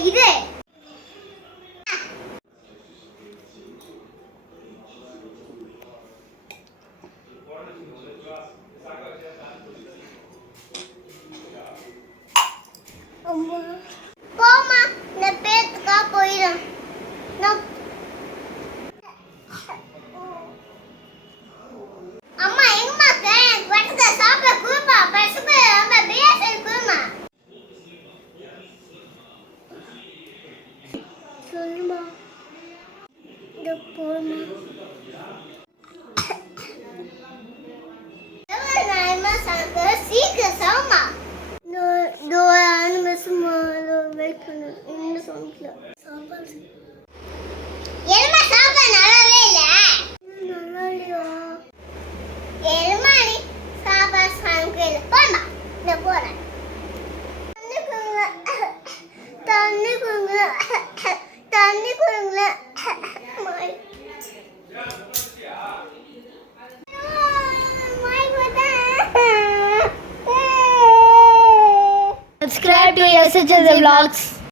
இது போமா நான் பேத்துக்கா போயிடும் அம்மா எங்கம்மா எனக்கு சாப்பிட குருமா பசுக்கு ரொம்ப பிரியாணி குருமா சொல்லுமா இந்த போமா சீக்கிரம் சாமா என்னமா சாப்பாடு நல்லாவே இல்ல நல்லா இல்லையா என்னமா நீ சாப்பாடு சாப்பிடல போமா நான் போறேன் தண்ணி குடுங்க தண்ணி குடுங்க Subscribe to SHSJ VLOGS.